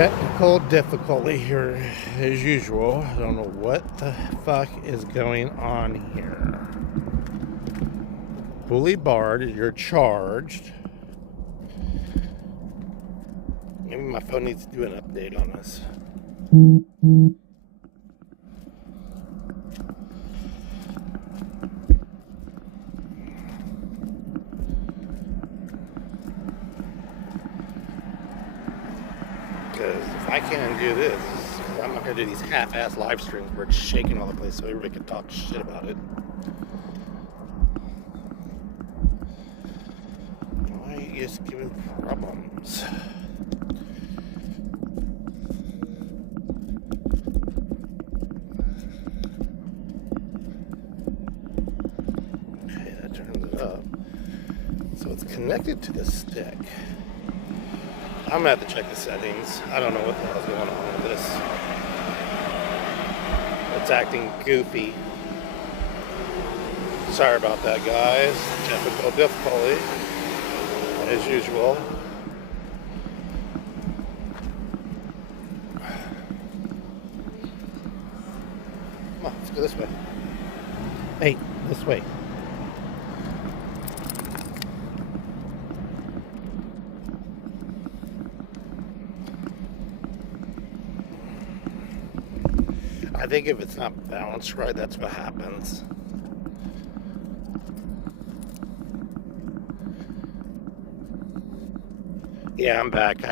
Technical difficulty here as usual. I don't know what the fuck is going on here. Fully barred, you're charged. Maybe my phone needs to do an update on this. Because if I can't do this, I'm not going to do these half-ass live streams where it's shaking all the place so everybody can talk shit about it. Why are you just giving problems? Okay, that turns it up. So it's connected to the stick. I'm gonna have to check the settings. I don't know what the hell's going on with this. It's acting goofy. Sorry about that, guys. Technical difficulty, as usual. Come on, let's go this way. Hey, this way. I think if it's not balanced right, that's what happens. Yeah, I'm back.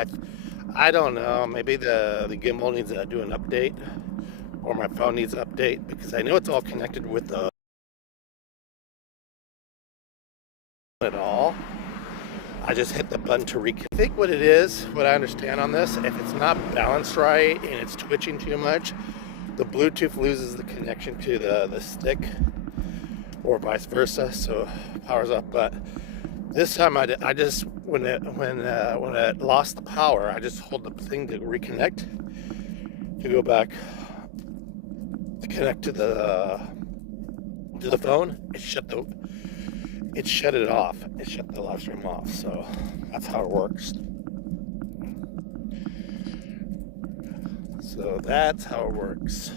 I don't know. Maybe the gimbal needs to do an update, or my phone needs an update, because I know it's all connected with the at all. I just hit the button to reconnect. I think what it is, what I understand on this, if it's not balanced right and it's twitching too much, the Bluetooth loses the connection to the stick, or vice versa, so it powers up. But this time I just when it lost the power, I just hold the thing to reconnect, to go back to connect to the phone. It shut it off. It shut the live stream off. So that's how it works. So that's how it works.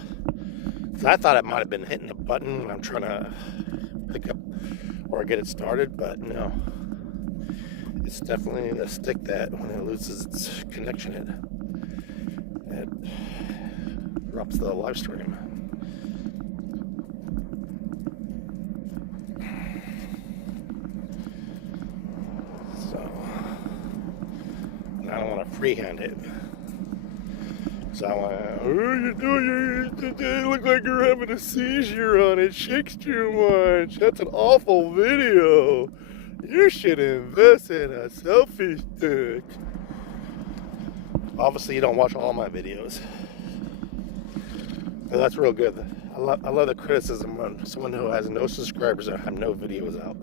So I thought it might have been hitting the button when I'm trying to pick up or get it started, but no. It's definitely the stick that when it loses its connection, it drops the live stream. So I don't want to freehand it. So I went, oh, you look like you're having a seizure on it. Shakes too much. That's an awful video. You should invest in a selfie stick. Obviously, you don't watch all my videos. So that's real good. I love the criticism when someone who has no subscribers and have no videos out.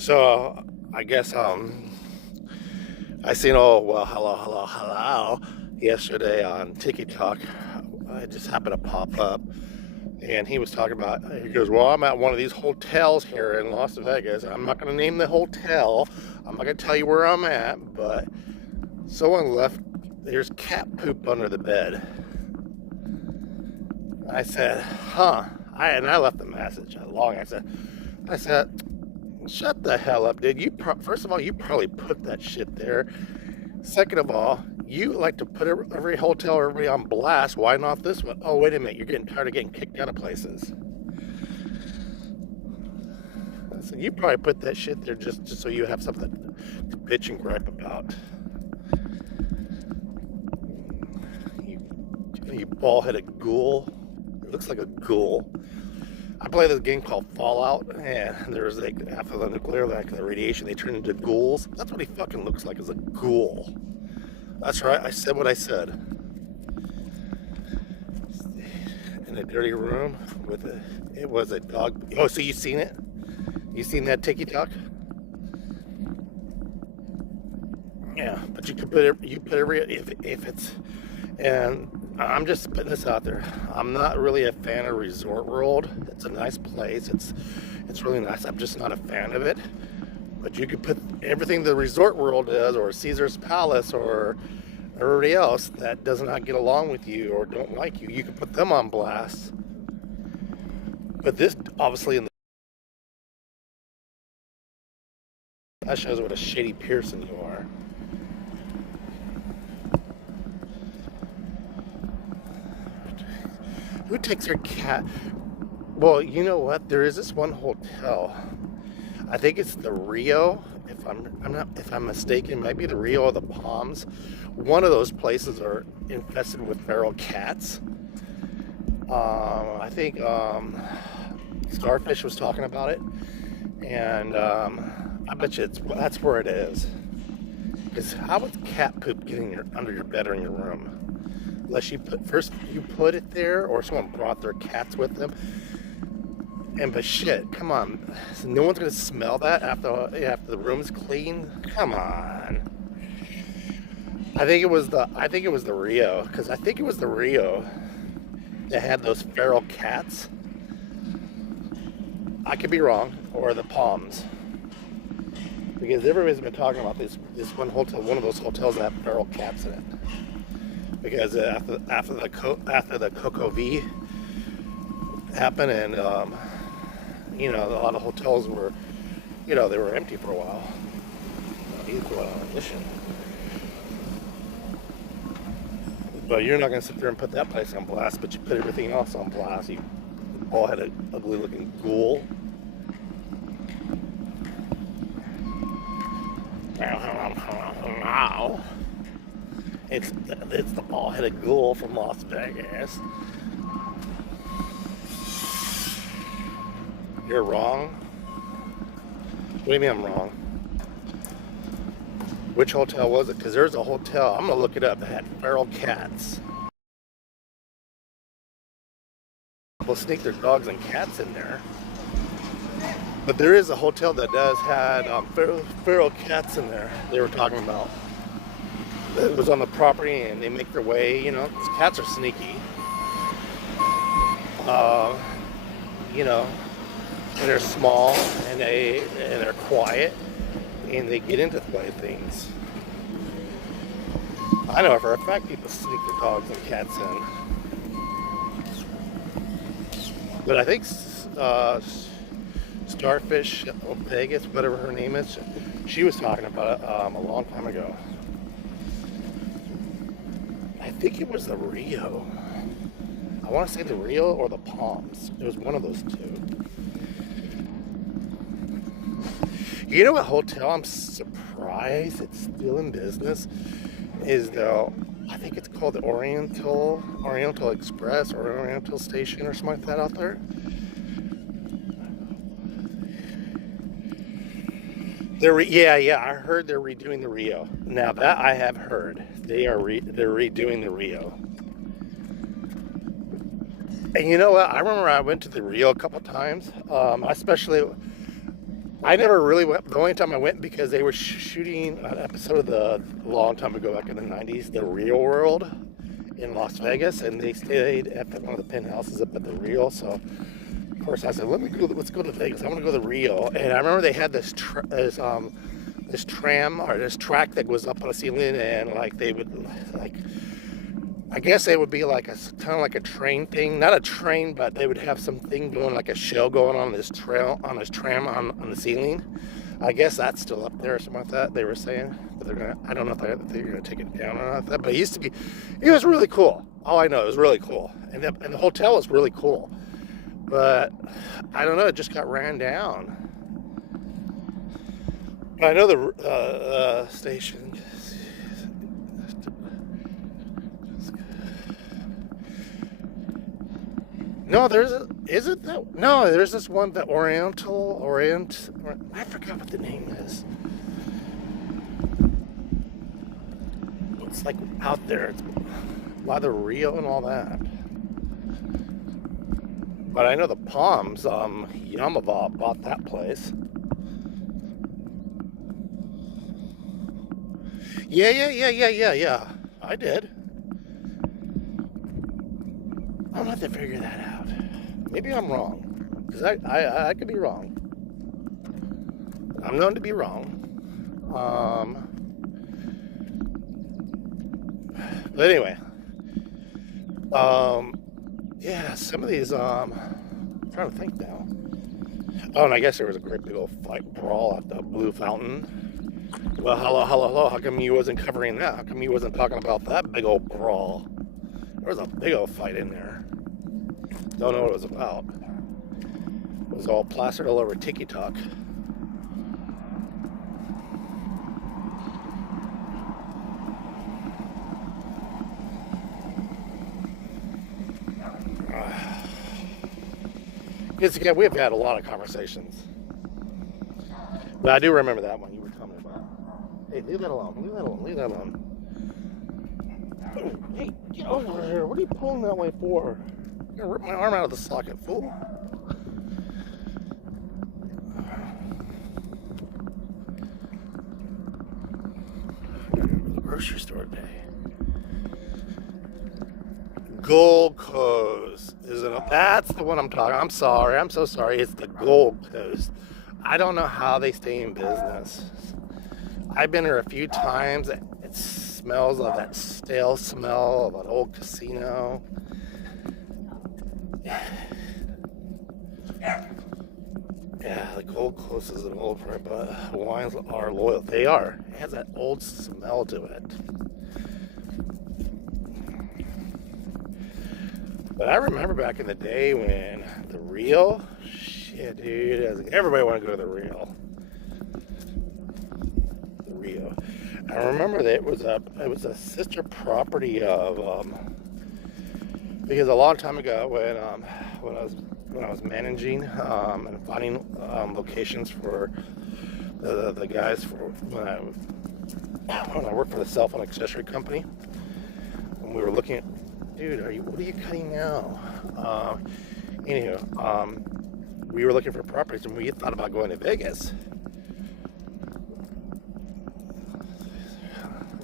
So I guess I seen hello yesterday on TikTok. It just happened to pop up, and he was talking about. He goes, "Well, I'm at one of these hotels here in Las Vegas. I'm not going to name the hotel. I'm not going to tell you where I'm at, but someone left. There's cat poop under the bed." I said, "Huh?" I left the message long. I said. Shut the hell up, dude. First of all, you probably put that shit there. Second of all, you like to put every hotel or everybody on blast. Why not this one? Oh, wait a minute. You're getting tired of getting kicked out of places. So you probably put that shit there just so you have something to bitch and gripe about. You ball-headed ghoul. It looks like a ghoul. I play this game called Fallout, and there's like after the nuclear, like the radiation, they turn into ghouls. That's what he fucking looks like, is a ghoul. That's right, I said what I said. In a dirty room with it was a dog. Oh, so you seen it? You seen that TikTok? Yeah, but you could put every if it's. And I'm just putting this out there. I'm not really a fan of Resort World. It's a nice place. It's really nice. I'm just not a fan of it. But you could put everything the Resort World does, or Caesar's Palace, or everybody else that does not get along with you or don't like you. You can put them on blast. But this, obviously, that shows what a shady person you are. Who takes their cat? Well, you know what? There is this one hotel. I think it's the Rio. If I'm mistaken, it might be the Rio or the Palms. One of those places are infested with feral cats. I think Starfish was talking about it, and I bet you that's where it is. Because how would cat poop getting under your bed or in your room? Unless you put it there, or someone brought their cats with them. But shit, come on, so no one's gonna smell that after the room's clean. Come on. I think it was the Rio, because I think it was the Rio that had those feral cats. I could be wrong, or the Palms, because everybody's been talking about this one hotel, one of those hotels that have feral cats in it. Because after the Coco V happened, and a lot of hotels were, they were empty for a while. He's going on a mission. But you're not going to sit there and put that place on blast, but you put everything else on blast. You all had an ugly looking ghoul. It's the bald-headed ghoul from Las Vegas. You're wrong? What do you mean I'm wrong? Which hotel was it? Because there's a hotel, I'm going to look it up, that had feral cats. People sneak their dogs and cats in there. But there is a hotel that does had feral cats in there, they were talking about. It was on the property, and they make their way, these cats are sneaky. And they're small, and they're quiet, and they get into things. I know for a fact people sneak their dogs and cats in. But I think Starfish Vegas, whatever her name is, she was talking about it a long time ago. I think it was the Rio. I want to say the Rio or the Palms. It was one of those two. You know what hotel I'm surprised it's still in business is I think it's called the Oriental Express or Oriental Station or something like that out there. I heard they're redoing the Rio. Now that I have heard, they're redoing the Rio. And you know what? I remember I went to the Rio a couple times. I never really went. The only time I went because they were shooting an episode of a long time ago, back in the 90s, The Real World in Las Vegas, and they stayed at one of the penthouses up at the Rio. So, of course, I said, let's go to Vegas. I want to go to the Rio. And I remember they had this tram or this track that goes up on the ceiling, and they would I guess it would be kind of like a train thing. Not a train, but they would have something going, like a show going on this tram on the ceiling. I guess that's still up there or something like that, they were saying. But I don't know if they're going to take it down or not. But it was really cool. All I know, it was really cool. And the hotel was really cool. But I don't know, it just got ran down. But I know the station. No, there's this one, the I forgot what the name is. It's out there. It's by the Rio and all that. But I know the Palms, Yamava bought that place. Yeah. I did. I'm gonna have to figure that out. Maybe I'm wrong, because I could be wrong. I'm known to be wrong. But anyway, yeah, some of these, I'm trying to think now. Oh, and I guess there was a great big old fight brawl at the Blue Fountain. Well, hello, how come you wasn't covering that? How come you wasn't talking about that big old brawl? There was a big old fight in there. Don't know what it was about. It was all plastered all over TikTok. Yeah, we've had a lot of conversations. But I do remember that one you were telling me about. Hey, leave that alone. Leave that alone. Oh, hey, get over here. What are you pulling that way for? You're gonna rip my arm out of the socket, fool. The grocery store today. Gold Coast that's the one I'm talking. I'm so sorry. It's the Gold Coast. I don't know how they stay in business. I've been here a few times. It smells of that stale smell of an old casino. Yeah, the Gold Coast is an old part, but Hawaiians are loyal. They are. It has that old smell to it. But I remember back in the day when the Rio, shit, dude, everybody wanted to go to the Rio. The Rio. I remember that it was a sister property of, because a long time ago when I was managing and finding locations for the guys for when I worked for the cell phone accessory company, and we were looking at. Dude, what are you cutting now? We were looking for properties and we thought about going to Vegas.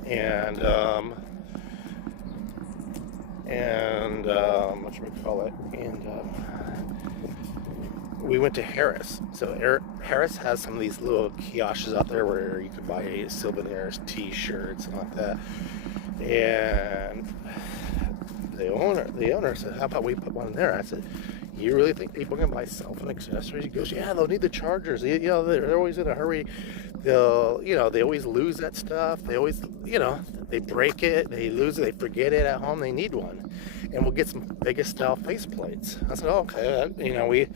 And what should we call it? We went to Harris. So Harris has some of these little kiosks out there where you can buy souvenirs, t-shirts, and like that. And the owner said, how about we put one in there? I said, you really think people can buy cell phone accessories? He goes, yeah, they'll need the chargers. They're always in a hurry. They always lose that stuff. They always, they break it, they lose it, they forget it at home. They need one. And we'll get some Vegas style faceplates. I said, oh, okay.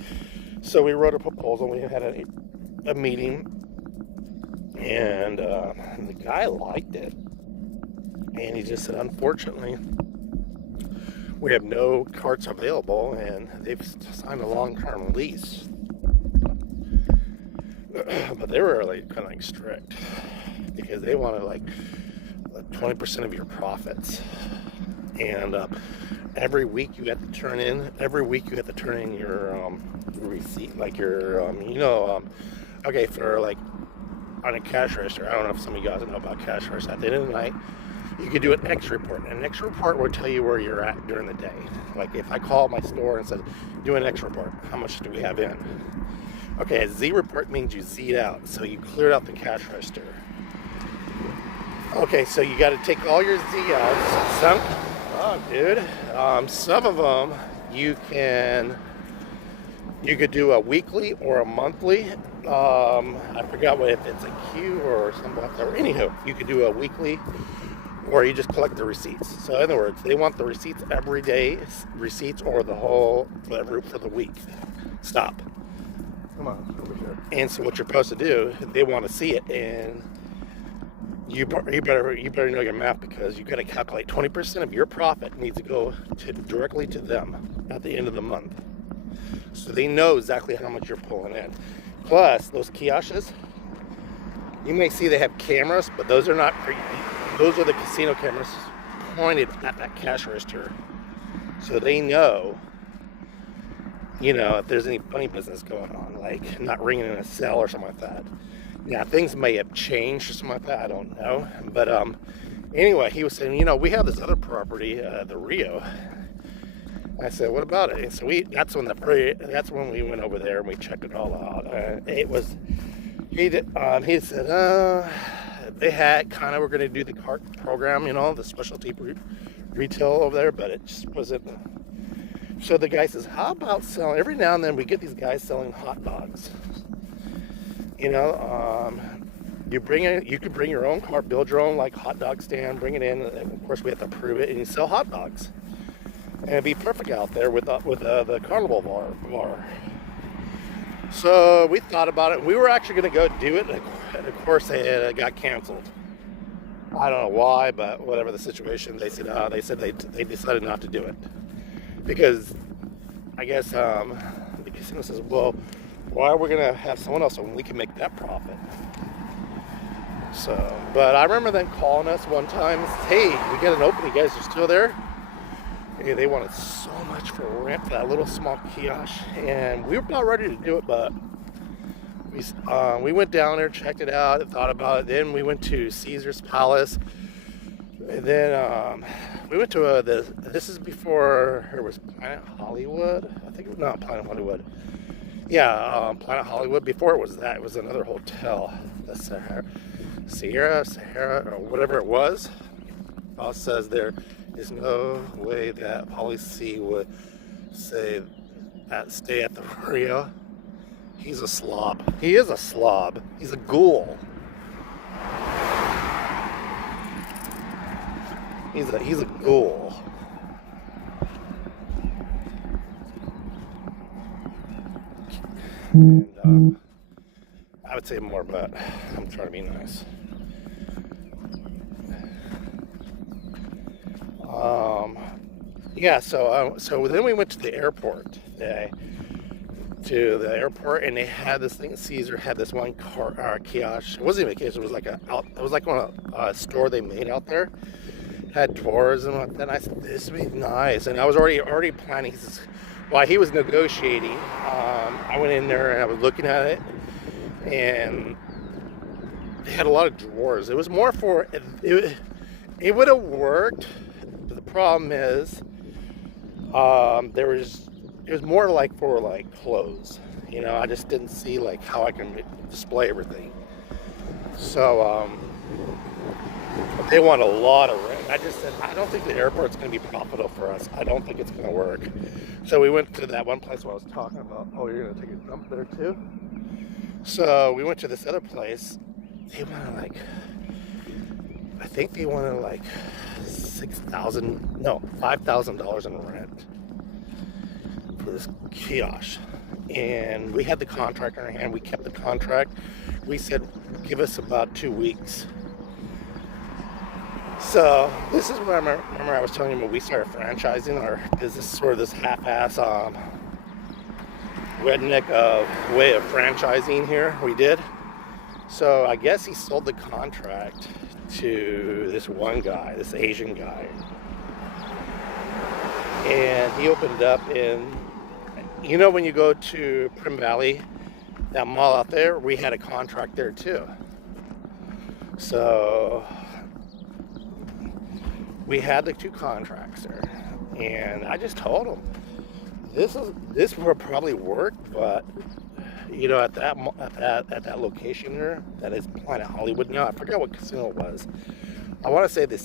So we wrote a proposal. We had a meeting, and the guy liked it. And he just said, unfortunately, we have no carts available, and they've signed a long-term lease. But they were really kind of strict because they wanted 20% of your profits, and every week you have to turn in your receipt, okay, for on a cash register. I don't know if some of you guys know about cash register. At the end of the night, you could do an X report. An X report will tell you where you're at during the day. Like if I call my store and said, do an X report, how much do we have in? Okay, a Z report means you Z'd out, so you cleared out the cash register. Okay, so you got to take all your Z outs. Some of them you could do a weekly or a monthly. I forgot if it's a Q or something like that. Anywho, you could do a weekly, or you just collect the receipts. So in other words, they want the receipts every day, receipts or for the week. Stop. Come on, over here. And so what you're supposed to do, they want to see it, and you better know your math, because you got to calculate 20% of your profit needs to go directly to them at the end of the month. So they know exactly how much you're pulling in. Plus, those kiosks, you may see they have cameras, but those are not for you. Those are the casino cameras pointed at that cash register. So they know, if there's any funny business going on, like not ringing in a cell or something like that. Now, things may have changed or something like that, I don't know. But anyway, he was saying, we have this other property, the Rio. I said, what about it? And so that's when we went over there and we checked it all out. It was He said, they had kind of were going to do the cart program, the specialty retail over there, but it just wasn't. So the guy says, how about selling, every now and then we get these guys selling hot dogs. You could bring your own cart, build your own like hot dog stand, bring it in, and of course we have to prove it, and you sell hot dogs. And it'd be perfect out there with the carnival bar. So we thought about it. We were actually going to go do it, and of course it got canceled. I don't know why, but whatever the situation, they said they decided not to do it because I guess the casino says, well, why are we going to have someone else when we can make that profit? So, but I remember them calling us one time, hey, we got an opening, you guys are still there? Hey, they wanted so much for rent for that little small kiosk, and we were about ready to do it, but we went down there, checked it out, and thought about it. Then we went to Caesar's Palace, and then we went to this is before it was Planet Hollywood. I think it was not Planet Hollywood. Yeah, Planet Hollywood. Before it was that, it was another hotel, the Sahara, or whatever it was. Boss says there is no way that policy would say that stay at the Rio. He's a slob. He is a slob. He's a ghoul. He's a ghoul. And I would say more, but I'm trying to be nice. Yeah, so then we went to the airport today. To the airport, and they had this thing. Caesar had this one kiosk. It wasn't even a kiosk. It was like a store they made out there. Had drawers and like that. And I said, this would be nice. And I was already planning. While he was negotiating, I went in there and I was looking at it, and they had a lot of drawers. It was more for it would have worked. But the problem is, it was more like for like clothes, I just didn't see like how I can display everything. So they want a lot of rent. I just said, I don't think the airport's going to be profitable for us. I don't think it's going to work. So we went to that one place where I was talking about, oh, you're going to take a dump there too? So we went to this other place. They wanted like, I think they wanted like $5,000 in rent for this kiosk. And we had the contract in our hand. We kept the contract. We said, give us about 2 weeks. So this is where remember I was telling you when we started franchising our business, sort of this half-ass redneck way of franchising here. We did. So I guess he sold the contract to this one guy, this Asian guy. And he opened up in, when you go to Prim Valley, that mall out there, we had a contract there too. So we had the 2 contracts there, and I just told him this will probably work, but at that location there, that is Planet Hollywood. I forgot what casino it was. I want to say the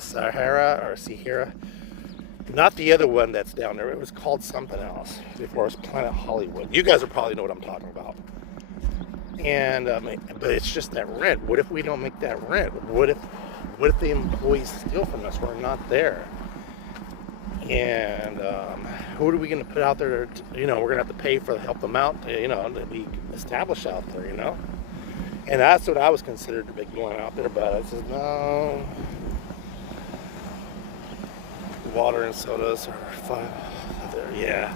Sahara, not the other one that's down there. It was called something else before it was Planet Hollywood. You guys will probably know what I'm talking about. And but it's just that rent. What if we don't make that rent? What if the employees steal from us? We're not there. And who are we going to put out there? We're going to have to pay for help them out. To be established out there. And that's what I was considered to be going out there. But I said no. Water and sodas are fine there, yeah.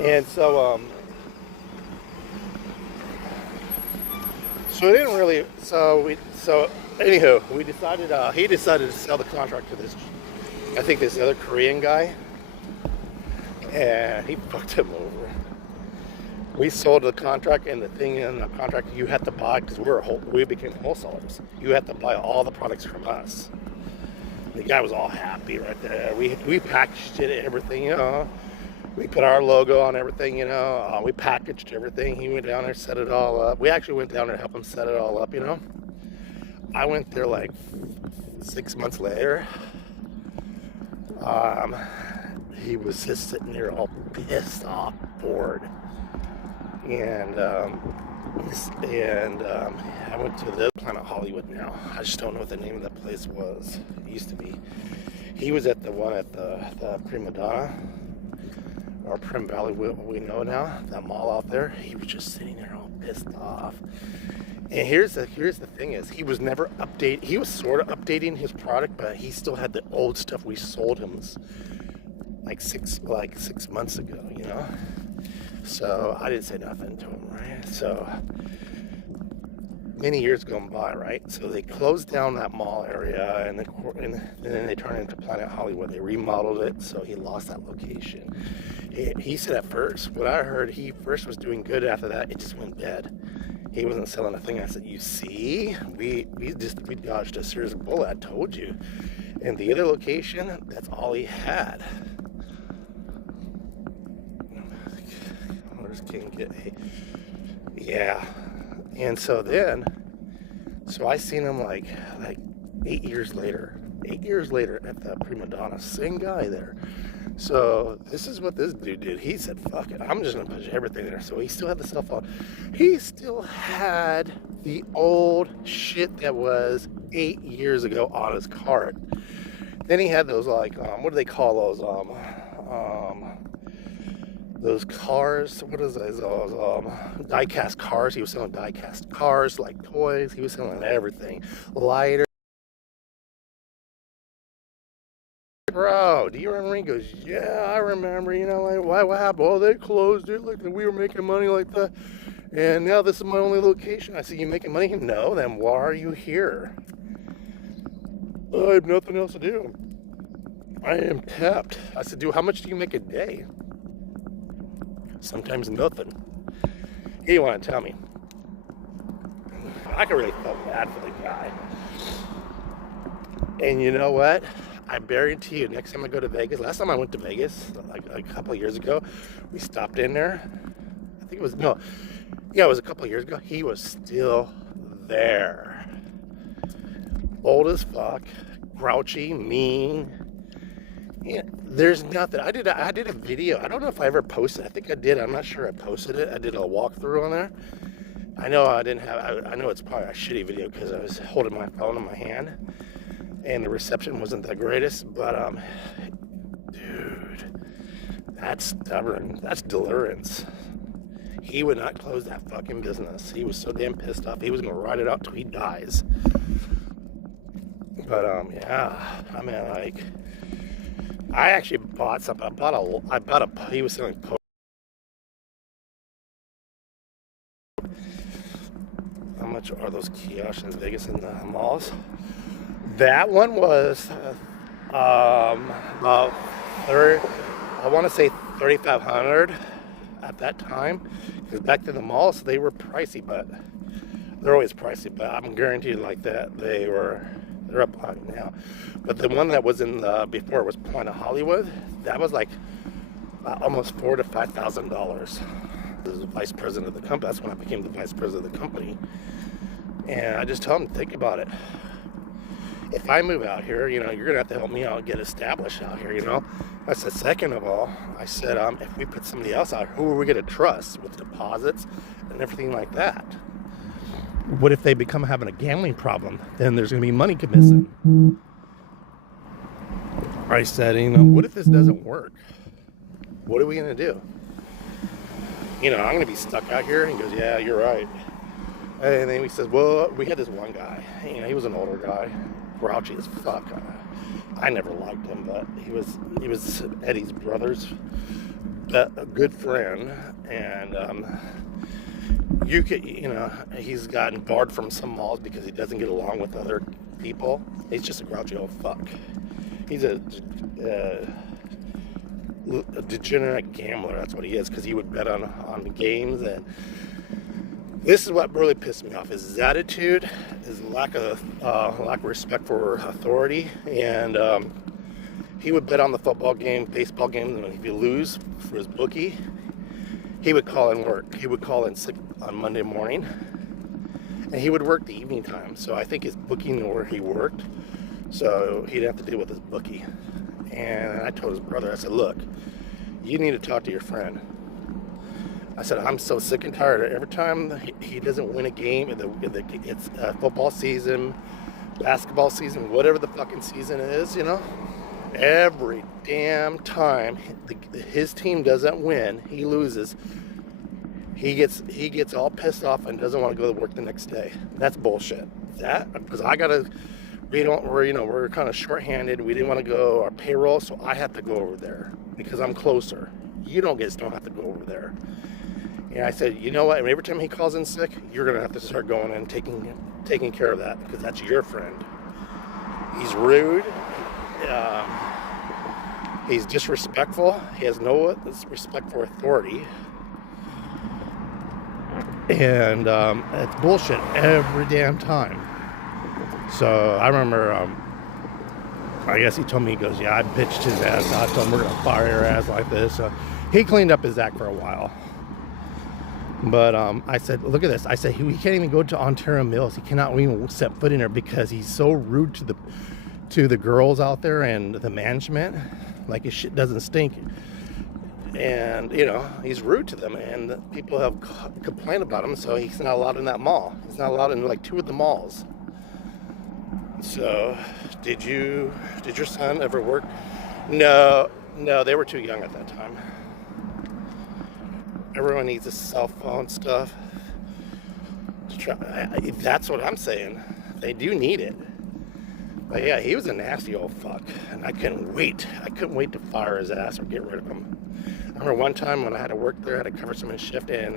And so it didn't really. Anywho, we decided. He decided to sell the contract to this, I think this other Korean guy, and he fucked him over. We sold the contract, and the thing in the contract you had to buy, because we became wholesalers. You had to buy all the products from us. The guy was all happy right there. We packaged it, everything, We put our logo on everything, you know. We packaged everything. He went down there, set it all up. We actually went down there to help him set it all up, you know. I went there like 6 months later. He was just sitting there all pissed off, bored. And I went to the Planet Hollywood now. I just don't know what the name of that place was. It used to be. He was at the one at the Prima Donna, or Prim Valley, we know now, that mall out there. He was just sitting there all pissed off. And here's the thing is, he was never updating. He was sort of updating his product, but he still had the old stuff we sold him like six months ago, you know. So I didn't say nothing to him, right? So many years gone by, right? So they closed down that mall area, and then they turned it into Planet Hollywood. They remodeled it, so he lost that location. He said at first, what I heard, he first was doing good. After that, it just went dead. He wasn't selling a thing. I said, you see, we dodged a serious bullet. I told you. And the other location, that's all he had. I just can't get yeah. And so I seen him like 8 years later. 8 years later at the Prima Donna, same guy there. So this is what this dude did. He said, fuck it, I'm just gonna push everything there. So he still had the cell phone. He still had the old shit that was 8 years ago on his cart. Then he had those like, what do they call those cars? What is those? Die-cast cars. He was selling die-cast cars, like toys. He was selling everything. Lighters. Bro, do you remember? He goes, yeah, I remember. You know, like, what happened? Oh, they closed it. Like, we were making money like that. And now this is my only location. I said, you making money? No, then why are you here? I have nothing else to do. I am tapped. I said, dude, how much do you make a day? Sometimes nothing. He didn't want to tell me. I could really feel bad for the guy. And you know what? I guarantee you, next time I go to Vegas, last time I went to Vegas, like a couple of years ago, we stopped in there. I think it was, it was a couple of years ago. He was still there. Old as fuck, grouchy, mean. Yeah, there's nothing. I did a video. I don't know if I ever posted. I think I did. I'm not sure I posted it. I did a walkthrough on there. I know I didn't have. I know it's probably a shitty video because I was holding my phone in my hand, and the reception wasn't the greatest. But dude, that's stubborn. That's delirious. He would not close that fucking business. He was so damn pissed off. He was gonna ride it out till he dies. But yeah. I mean, like. I actually bought something. He was selling Coke. How much are those kiosks in Vegas in the malls? That one was about I want to say $3,500 at that time. Because back to the malls, they were pricey, but they're always pricey. But I'm guaranteed like that they're up on now. But the one that was in before it was Planet Hollywood, that was like almost $4,000 to $5,000. I was the vice president of the company. That's when I became the vice president of the company. And I just told him, think about it. If I move out here, you know, you're gonna have to help me out get established out here, you know. I said, second of all, I said, if we put somebody else out, who are we gonna trust with deposits and everything like that? What if they become having a gambling problem? Then there's going to be money missing. I said, you know, what if this doesn't work? What are we going to do? You know, I'm going to be stuck out here. And he goes, yeah, you're right. And then he says, well, we had this one guy. You know, he was an older guy, grouchy as fuck. I never liked him, but he was Eddie's brother's a good friend, and he's gotten barred from some malls because he doesn't get along with other people. He's just a grouchy old fuck. He's a degenerate gambler. That's what he is, because he would bet on the games. And this is what really pissed me off: is his attitude, his lack of respect for authority, and He would bet on the football game, baseball game, and if you lose for his bookie, he would call in work. He would call in sick on Monday morning, and he would work the evening time. So I think his bookie knew where he worked, so he'd have to deal with his bookie. And I told his brother, I said, look, you need to talk to your friend. I said, I'm so sick and tired. Every time he doesn't win a game, it's football season, basketball season, whatever the fucking season is, you know, every damn time his team doesn't win, he loses, he gets all pissed off and doesn't want to go to work the next day. That's bullshit. That, because we're kind of shorthanded. We didn't want to go our payroll, so I have to go over there because I'm closer. You don't have to go over there. And I said, you know what? Every time he calls in sick, you're gonna have to start going and taking care of that because that's your friend. He's rude. He's disrespectful. He has no respect for authority. And it's bullshit every damn time. So I remember, I guess he told me, he goes, yeah, I bitched his ass. I told him we're gonna fire your ass like this. So he cleaned up his act for a while. But I said, look at this. I said, he can't even go to Ontario Mills. He cannot even set foot in there because he's so rude to the girls out there and the management. Like his shit doesn't stink. And, you know, he's rude to them. And people have complained about him. So he's not allowed in that mall. He's not allowed in like 2 of the malls. So, did your son ever work? No, they were too young at that time. Everyone needs a cell phone stuff. That's what I'm saying. They do need it. But yeah, he was a nasty old fuck, and I couldn't wait. I couldn't wait to fire his ass or get rid of him. I remember one time when I had to work there, I had to cover someone's shift, and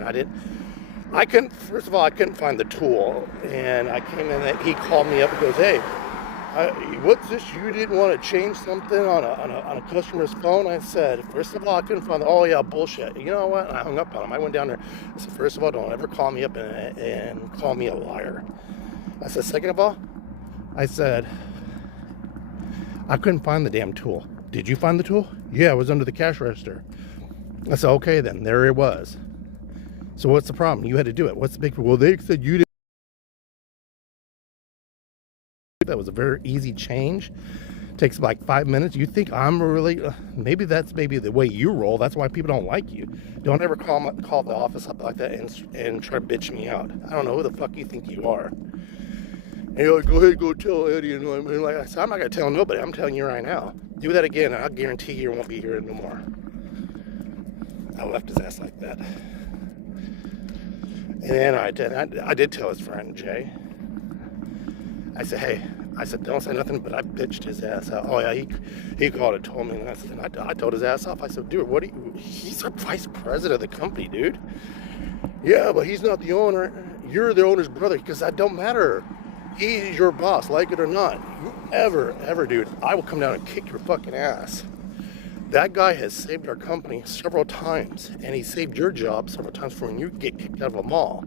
first of all, I couldn't find the tool, and I came in and he called me up and goes, hey, what's this? You didn't want to change something on a customer's phone? I said, first of all, I couldn't find oh yeah, bullshit. You know what? And I hung up on him. I went down there. I said, first of all, don't ever call me up and call me a liar. I said, second of all, I said, I couldn't find the damn tool. Did you find the tool? Yeah, it was under the cash register. I said, okay then, there it was. So what's the problem? You had to do it. What's the big, well, they said you didn't. That was a very easy change. Takes like 5 minutes. You think I'm really, maybe that's the way you roll. That's why people don't like you. Don't ever call the office up like that and try to bitch me out. I don't know who the fuck you think you are. And you're like, go ahead, go tell Eddie. And like I said, I'm not gonna tell nobody. I'm telling you right now. Do that again, and I'll guarantee you won't be here no more. I left his ass like that. And then I did tell his friend Jay. I said, hey, don't say nothing, but I bitched his ass out. Oh yeah, he called and told me, and I told his ass off. I said, dude, he's our vice president of the company, dude. Yeah, but he's not the owner. You're the owner's brother, because that don't matter. He's your boss, like it or not. You ever, dude, I will come down and kick your fucking ass. That guy has saved our company several times, and he saved your job several times for when you get kicked out of a mall.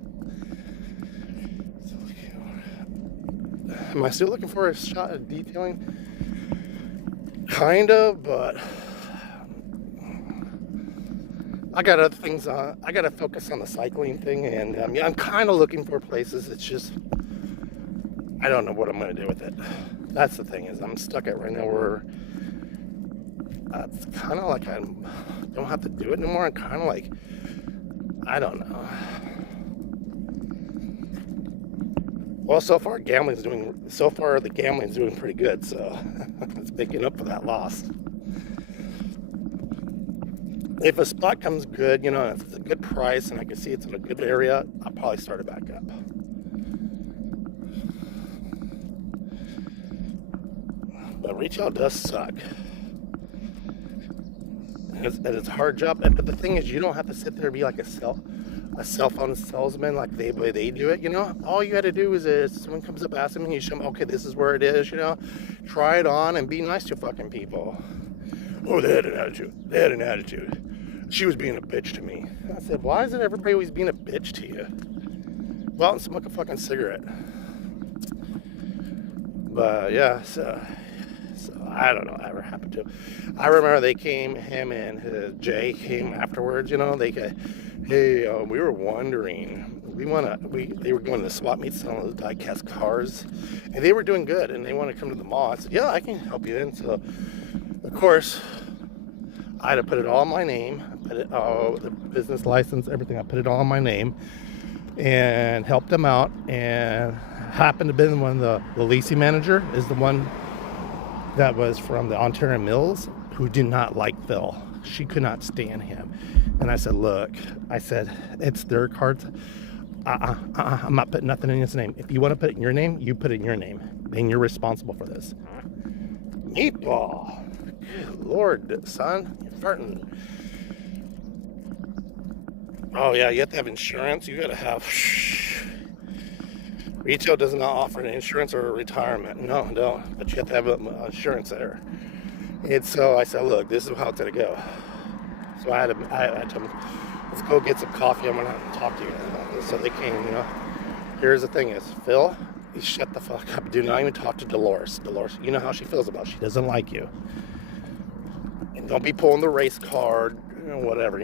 Am I still looking for a shot at detailing? Kind of, but I got other things on. I got to focus on the cycling thing, and I'm kind of looking for places. It's just, I don't know what I'm going to do with it. That's the thing, is I'm stuck at right now where it's kind of like I don't have to do it anymore. I'm kind of like, I don't know. Well, so far the gambling's doing pretty good, so it's making up for that loss. If a spot comes good, you know, if it's a good price and I can see it's in a good area, I'll probably start it back up. But retail does suck. And it's a hard job, but the thing is, you don't have to sit there and be like a cell phone salesman like they do it, you know. All you got to do is someone comes up asking me, you show them, okay, this is where it is, you know. Try it on and be nice to fucking people. Oh, they had an attitude. She was being a bitch to me. I said, why isn't everybody always being a bitch to you? Go out and smoke a fucking cigarette. But yeah, so I don't know ever happened to. I remember they came, him and Jay came afterwards. They go, hey, we were wondering, they were going to swap meets selling those die-cast cars, and they were doing good, and they want to come to the mall. I said, yeah, I can help you in. So, of course, I had to put it all in my name, the business license, everything. I put it all in my name and helped them out, and happened to be one of the leasing manager is the one that was from the Ontario Mills who did not like Phil. She could not stand him. And I said, look, it's their cards. I'm not putting nothing in his name. If you want to put it in your name, you put it in your name. And you're responsible for this. Meatball. Good Lord, son. You're farting. Oh, yeah, you have to have insurance. You got to have... Retail does not offer an insurance or a retirement. No, don't. But you have to have insurance there. And so I said, look, this is how it's going to go. So I told them, let's go get some coffee. I'm going to talk to you about this. So they came, Here's the thing is, Phil, you shut the fuck up. Do not even talk to Dolores. Dolores, you know how she feels about you. She doesn't like you. And don't be pulling the race card, whatever,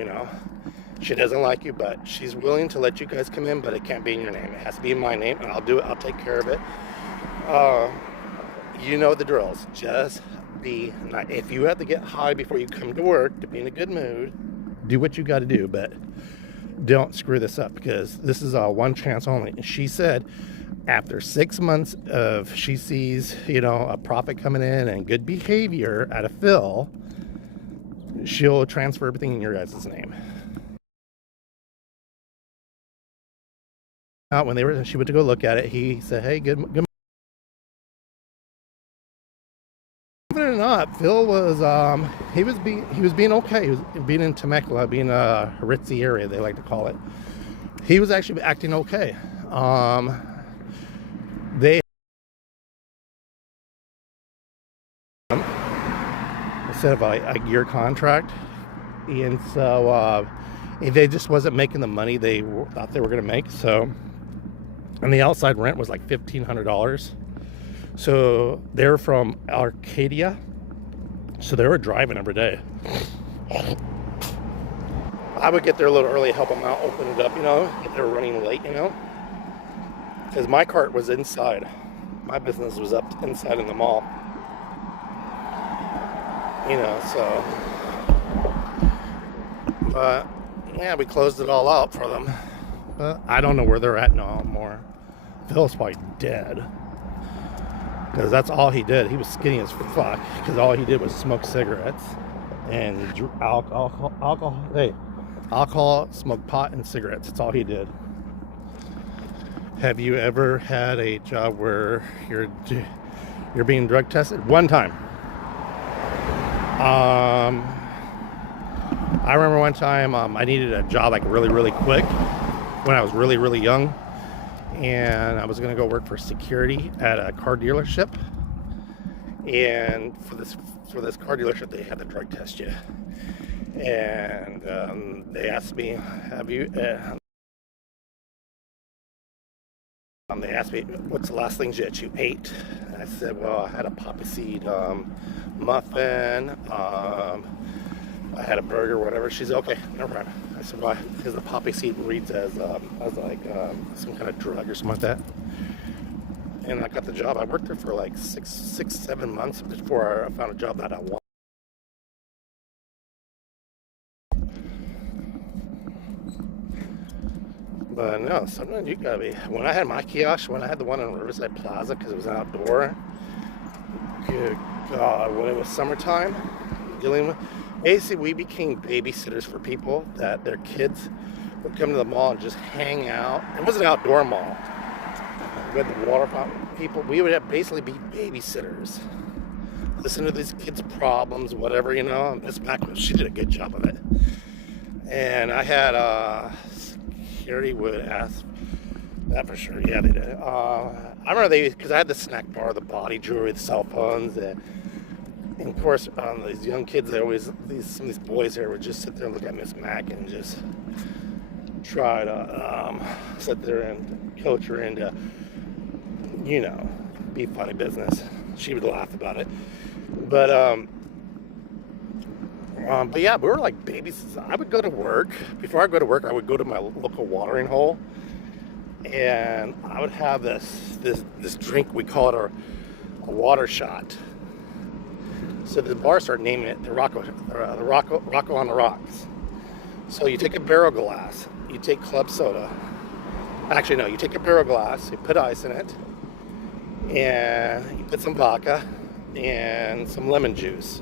She doesn't like you, but she's willing to let you guys come in, but it can't be in your name. It has to be in my name, and I'll do it. I'll take care of it. You know the drills. Just be nice. If you have to get high before you come to work to be in a good mood, do what you got to do, but don't screw this up, because this is one chance only. And she said after 6 months of she sees, a profit coming in and good behavior out of Phil, she'll transfer everything in your guys' name. When she went to go look at it, he said, hey, good. Believe it or not, Phil was he was being okay. He was being in Temecula, being a ritzy area, they like to call it. He was actually acting okay. They instead of a year contract, and so they just wasn't making the money they thought they were going to make. So, and the outside rent was like $1,500. So they're from Arcadia, so they were driving every day. I would get there a little early, help them out, open it up, if they were running late, because my cart was inside. My business was up inside in the mall, so. But yeah, we closed it all out for them. But I don't know where they're at no more. Phil's probably dead, because that's all he did. He was skinny as fuck, because all he did was smoke cigarettes and alcohol, smoke pot, and cigarettes. That's all he did. Have you ever had a job where you're being drug tested? One time. I remember one time I needed a job like really, really quick when I was really, really young. And I was going to go work for security at a car dealership. And for this car dealership, they had to drug test you. And they asked me, they asked me, what's the last things that you ate? And I said, well, I had a poppy seed muffin. I had a burger, whatever. She said, okay, never mind. I said, why? Because the poppy seed reads as some kind of drug or something like that. And I got the job. I worked there for like 7 months before I found a job that I wanted. But no, sometimes you gotta be. When I had my kiosk, when I had the one in Riverside Plaza, because it was outdoor, good God, when it was summertime, basically we became babysitters for people that their kids would come to the mall and just hang out. It was an outdoor mall. We had the water fountain people. We would basically be babysitters. Listen to these kids' problems, whatever, Miss Macklin, she did a good job of it. And I had security would ask that for sure. Yeah, they did. I remember because I had the snack bar, the body jewelry, the cell phones, and of course, these young kids, some of these boys there would just sit there and look at Miss Mac and just try to sit there and coach her into, be funny business. She would laugh about it. But yeah, we were like babies. I would go to work. Before I go to work, I would go to my local watering hole, and I would have this drink. We call it a water shot. So the bar started naming it the Rocco on the rocks. So you take a barrel glass, you take club soda. Actually, no, you take a barrel glass, you put ice in it, and you put some vodka and some lemon juice.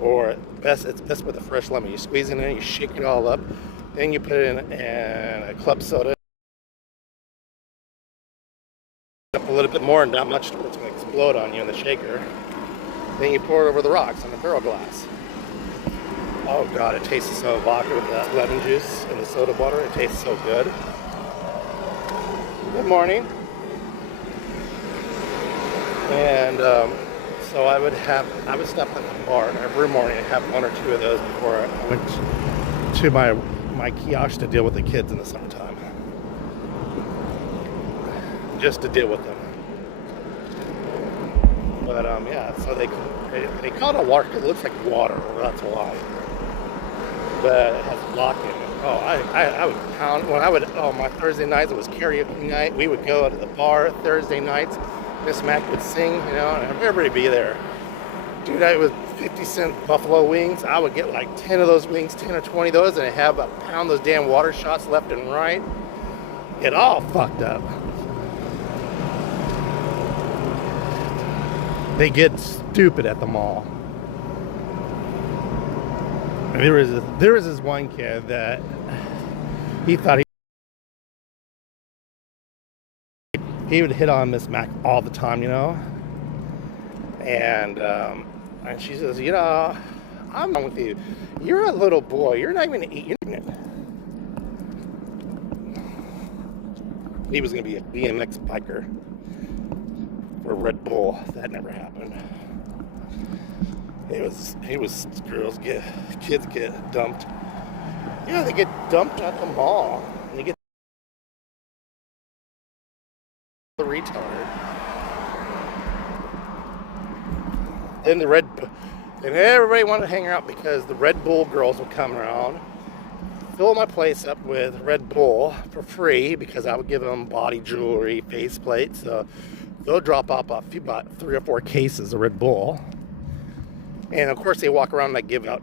Or it's best with a fresh lemon. You squeeze it in, you shake it all up, then you put it in a club soda. Up a little bit more, and not much to it's going to explode on you in the shaker. Then you pour it over the rocks on the barrel glass. Oh God, it tastes so vodka with that lemon juice and the soda water. It tastes so good. Good morning. And so I would stop at the bar every morning and have one or two of those before I went to my kiosk to deal with the kids in the summertime. Just to deal with them. But yeah, so they call it a water because it looks like water. Well, that's why. But it has vodka in it. Oh, I would pound my Thursday nights, it was karaoke night. We would go to the bar Thursday nights. Miss Mac would sing, and everybody would be there. Dude, it was 50-cent buffalo wings. I would get like 10 of those wings, 10 or 20 of those, and I'd have a pound those damn water shots left and right. Get all fucked up. They get stupid at the mall. And there was this one kid that he thought he would hit on Miss Mac all the time, and she says, I'm wrong with you. You're a little boy. You're not even gonna eat. He was gonna be a BMX biker or Red Bull. That never happened. Kids get dumped. Yeah, they get dumped at the mall. They get the retard. Then and everybody wanted to hang out because the Red Bull girls would come around, fill my place up with Red Bull for free because I would give them body jewelry, face plates. So they'll drop off about 3 or 4 cases of Red Bull. And of course they walk around and they give out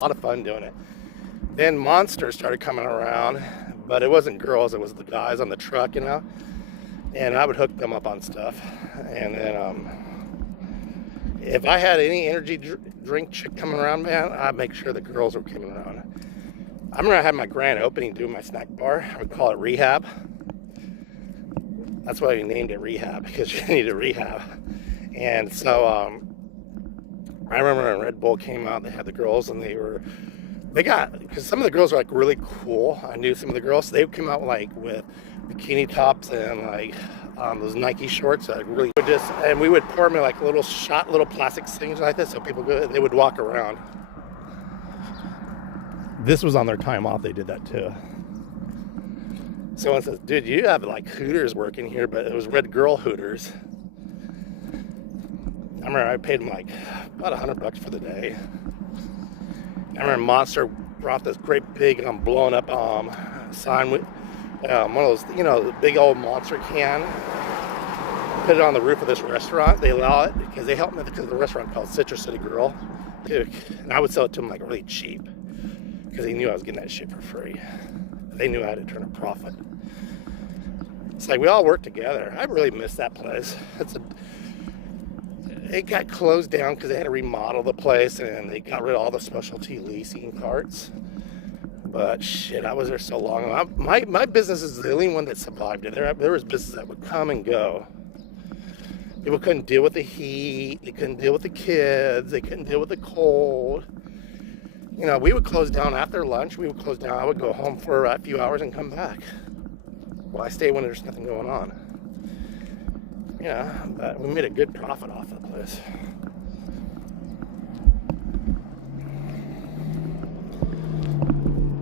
a lot of fun doing it. Then Monsters started coming around, but it wasn't girls, it was the guys on the truck, and I would hook them up on stuff. And then if I had any energy drink chick coming around, man, I'd make sure the girls were coming around. I remember I had my grand opening doing my snack bar. I would call it Rehab. That's why we named it Rehab, because you need a rehab. And so I remember when Red Bull came out, they had the girls, and because some of the girls were like really cool. I knew some of the girls, so they would come out like with bikini tops and like those Nike shorts. And we would pour them in like little plastic things like this, so they would walk around. This was on their time off. They did that too. Someone says, "Dude, you have like Hooters working here," but it was Red Girl Hooters. I remember I paid them like about $100 for the day. I remember Monster brought this great big blown up sign with one of those, the big old Monster can. Put it on the roof of this restaurant. They allow it because they helped me because the restaurant called Citrus City Grill. Dude, and I would sell it to them like really cheap because they knew I was getting that shit for free. They knew I had to turn a profit. It's like we all worked together. I really miss that place. It got closed down because they had to remodel the place and they got rid of all the specialty leasing carts. But shit, I was there so long. My business is the only one that survived it. There was business that would come and go. People couldn't deal with the heat. They couldn't deal with the kids. They couldn't deal with the cold. We would close down after lunch. We would close down. I would go home for a few hours and come back. Well, I stay when there's nothing going on. But we made a good profit off the place.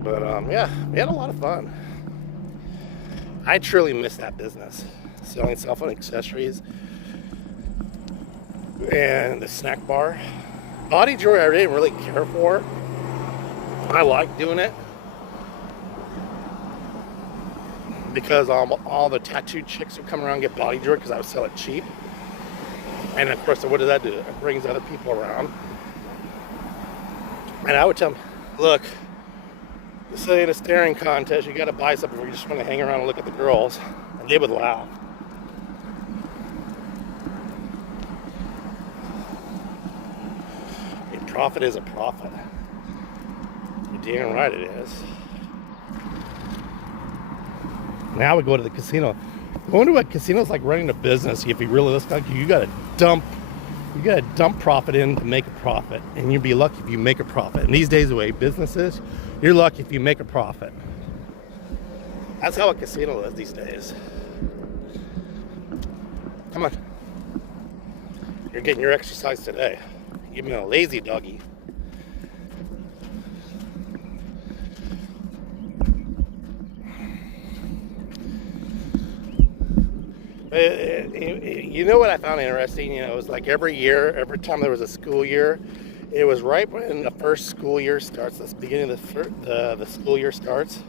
But yeah, we had a lot of fun. I truly miss that business, selling cell phone accessories. and the snack bar. Body jewelry I didn't really care for. I like doing it because all the tattooed chicks would come around and get body jewelry because I would sell it cheap. And of course, what does that do? It brings other people around. And I would tell them, look, this ain't a staring contest. You got to buy something where you just want to hang around and look at the girls. And they would laugh. A profit is a profit. You're damn right it is. Now we go to the casino. Going to a casino is like running a business. If you really look like you got to dump profit in to make a profit, and you'd be lucky if you make a profit. And these days, the way business is, you're lucky if you make a profit. That's how a casino is these days. Come on, you're getting your exercise today. Give me a lazy doggy. You know what I found interesting? You know, it was like every year, every time there was a school year, it was right when the first school year starts, the beginning of the school year starts.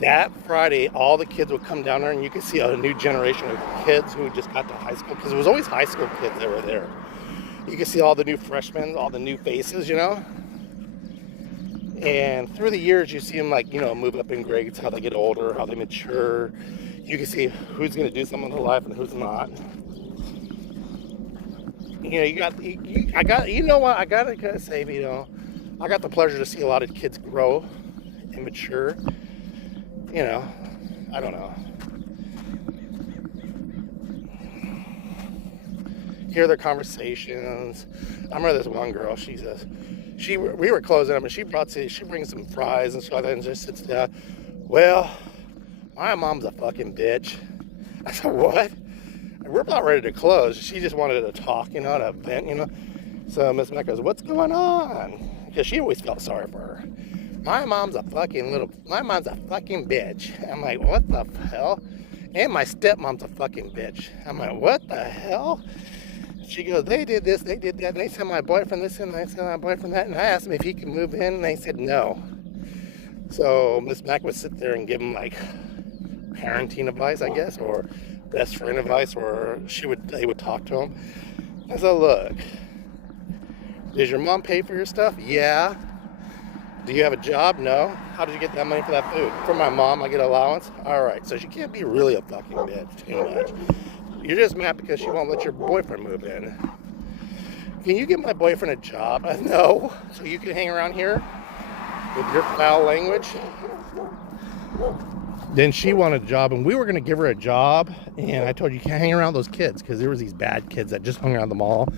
That Friday, all the kids would come down there, and you could see a new generation of kids who just got to high school, because it was always high school kids that were there. You could see all the new freshmen, all the new faces, you know. And through the years, you see them, like, you know, move up in grades, how they get older, how they mature. You can see who's going to do something in their life and who's not. You know, I gotta say, you know, I got the pleasure to see a lot of kids grow and mature. You know, I don't know. Hear their conversations. I remember this one girl. We were closing up, and she brings some fries and stuff, and just sits down. Well, my mom's a fucking bitch. I said, what? And we're about ready to close. She just wanted to talk, you know, to vent, you know. So Miss Mac goes, what's going on? Because she always felt sorry for her. My mom's a fucking bitch. I'm like, what the hell? And my stepmom's a fucking bitch. I'm like, what the hell? She goes, they did this, they did that, and they sent my boyfriend this, and they sent my boyfriend that, and I asked him if he could move in, and they said no. So Miss Mac would sit there and give him, like, parenting advice, I guess, or best friend advice, or they would talk to him. I said, look, does your mom pay for your stuff? Yeah. Do you have a job? No. How did you get that money for that food? From my mom, I get allowance? All right, so she can't be really a fucking bitch too much. You're just mad because she won't let your boyfriend move in. Can you give my boyfriend a job? No. So you can hang around here with your foul language? Then she wanted a job, and we were going to give her a job, and I told her, you can't hang around those kids, because there was these bad kids that just hung around the mall.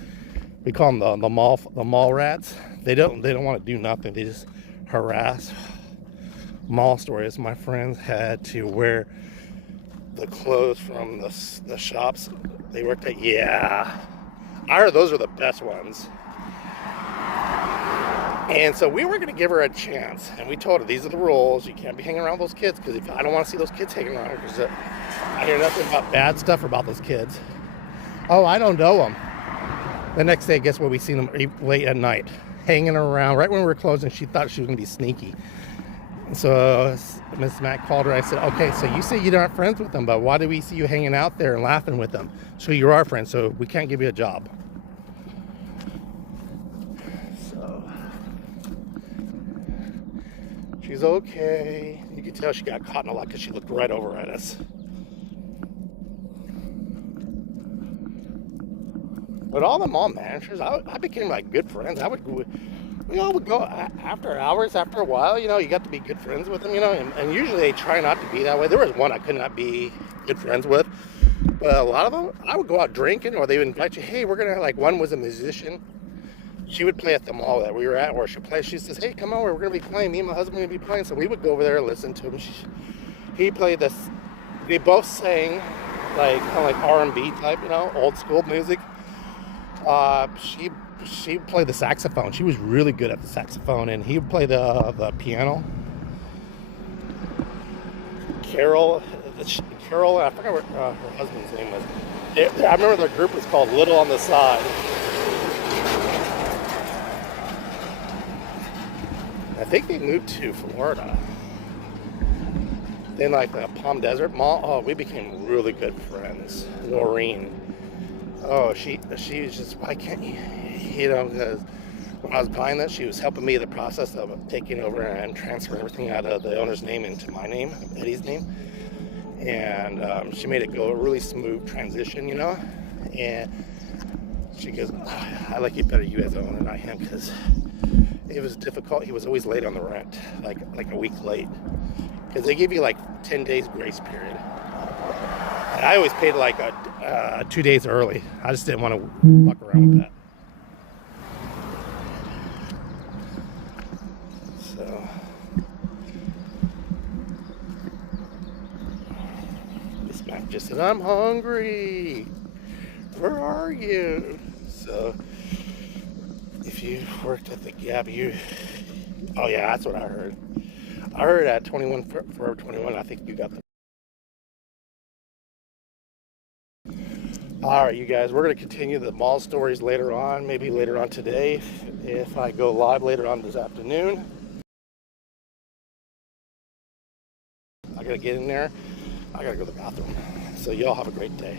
We call them the mall rats. They don't want to do nothing. They just harass. Mall stories. My friends had to wear the clothes from the shops they worked at. Yeah, I heard those are the best ones. And so we were going to give her a chance, and we told her, these are the rules. You can't be hanging around those kids, because I don't want to see those kids hanging around her, because I hear nothing about bad stuff about those kids. Oh, I don't know them. The next day, guess what? We seen them late at night, hanging around. Right when we were closing, she thought she was going to be sneaky. So Miss Mac called her. I said, okay, so you say you're not friends with them, but why do we see you hanging out there and laughing with them? So you are friends, so we can't give you a job. So she's okay. You can tell she got caught in a lot because she looked right over at us. But all the mall managers, I became like good friends. We all would go after hours, after a while, you know, you got to be good friends with them, you know, and usually they try not to be that way. There was one I could not be good friends with, but a lot of them, I would go out drinking, or they would invite you, hey, we're going to, like, one was a musician. She would play at the mall that we were at, or she says, hey, come over, we're going to be playing, me and my husband are going to be playing, so we would go over there and listen to him. He played this, they both sang, like, kind of like R&B type, you know, old school music. She played the saxophone. She was really good at the saxophone, and he would play the piano. Carol, I forgot what her husband's name was. I remember their group was called Little on the Side. I think they moved to Florida. Then like the Palm Desert Mall. Oh, we became really good friends. Noreen. Oh, she was just, why can't you? Because when I was buying this, she was helping me in the process of taking over and transferring everything out of the owner's name into my name, Eddie's name. And she made it go a really smooth transition, And she goes, oh, I like you better, you as the owner, not him, because it was difficult. He was always late on the rent, like a week late, because they give you like 10 days grace period. And I always paid like 2 days early. I just didn't want to fuck around with that. So this man just said, I'm hungry. Where are you? So if you worked at the Gap, oh yeah, that's what I heard. I heard at 21 Forever 21, I think you got the. All right, you guys, we're going to continue the mall stories later on, maybe later on today, if I go live later on this afternoon. I got to get in there. I got to go to the bathroom. So y'all have a great day.